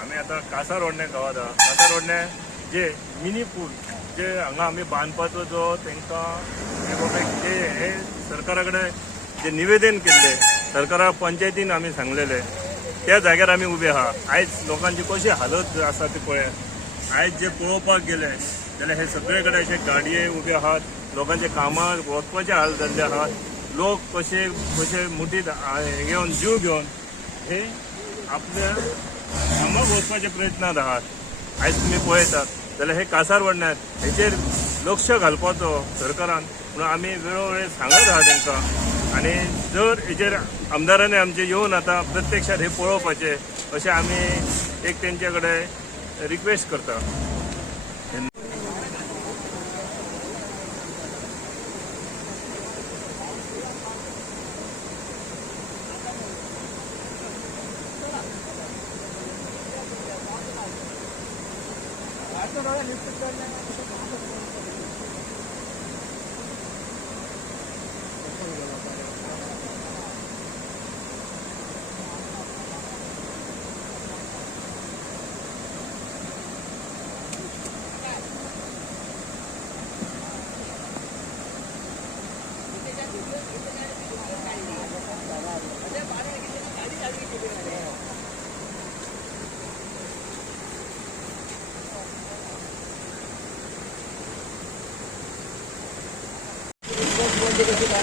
आम्ही आता कासार रोडने गावात आहा कासार रोडने जे मिनी पूल जे हांगा आमी बांदपाचो जो तांकां बाबा जे हे सरकारा कडेन जे निवेदन केल्ले सरकारा पंचायतीन आमी सांगलेले त्या जाग्यार आमी उबे आहात. आयज लोकांची कशी हालत आसा ती पळयात आयज जे पळोवपाक गेले जाल्यार हे सगळे कडेन अशे गाडये उबे आहात लोकांचे कामां वचपाचे हाल जाल्ले आहात. लोक कसे कशे मुठीत हे घेवन जीव घेवन हे आपल्यासमोर वचपाचे प्रयत्नात आहात. आयज तुमी पळयतात जाल्यार हे कासार वडण्यात हेचेर लक्ष घालपाचो सरकारान. म्हणून आमी वेळोवेळी सांगत आहा तांकां आनी जर हेचेर आमदारांनी आमचे येवन आतां प्रत्यक्षात हे पळोवपाचे अशें आमी एक तेंचे कडेन रिक्वेस्ट करता. 他说：“你出来。” कशी काय?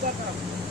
tá, tá.